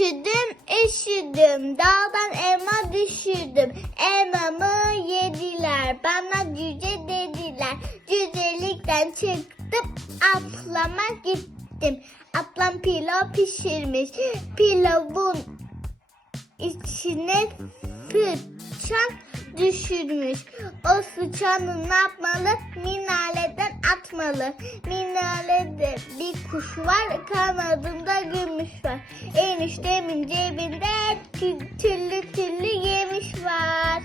Üşüdüm, üşüdüm, dağdan elma düşürdüm. Elmamı yediler, bana cüce dediler. Cücelikten çıktım, ablama gittim. Ablam pilav pişirmiş, pilavın içine sıçan düşürmüş. O sıçanı ne yapmalı? Minareden atmalı. Minarede bir kuş var, kanadında gümüş var. Eniştemin cebinde tü- türlü türlü yemiş var.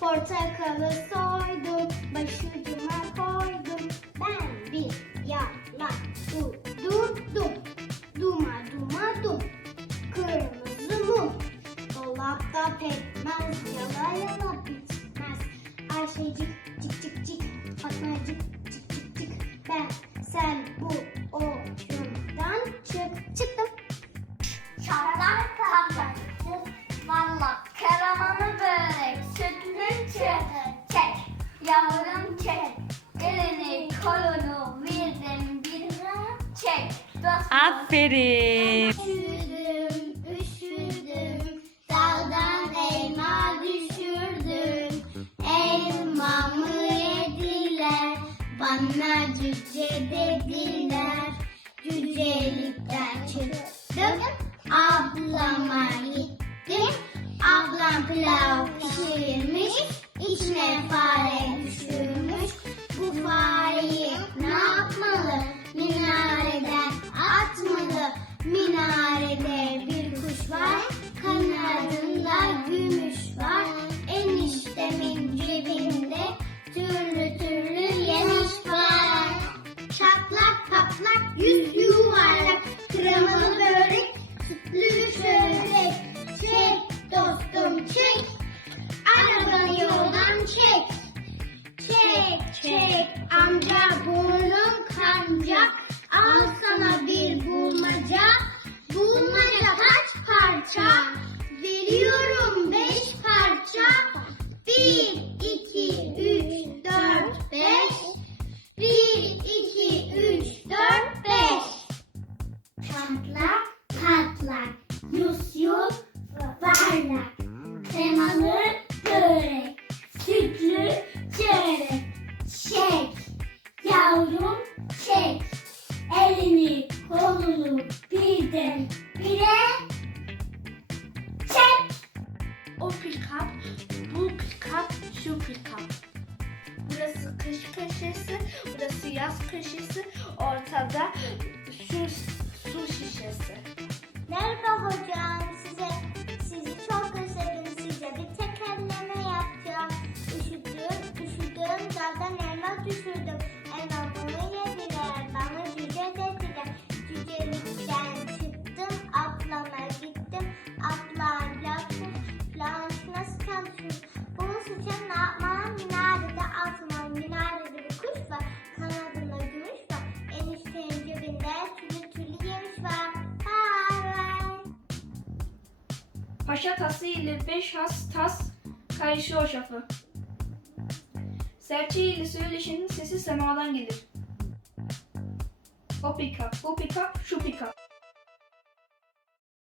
Portakalı soydum, başucuma koydum. Ben bir yana durdum. Duma duma dum. Kırmızı mum. Dolapta pekmez, yala yala bitmez. Ayşecik Aferin. Üşüdüm, üşüdüm, daldan elma düşürdüm. Elmamı yediler, bana cüce dediler. Cücelikten çıktım, ablama gittim. Ablam pilav pişirmiş, içine fare Veriyorum beş parça. Bir, iki, üç, dört, beş. Bir, iki, üç, dört, beş. Çatlak patlak Yus yus parlak. Kremalı börek Sütlü çörek. Çek Yavrum çek. Elini kolunu birden bire O pikap, bu pikap, şu pikap. Burası kış köşesi, burası yaz köşesi, ortada şu su şişesi. Merhaba hocam. Size Paşa tası ile beş has tas kayışı şafı. Serçe ile söyleşinin sesi semadan gelir. O pikap, bu.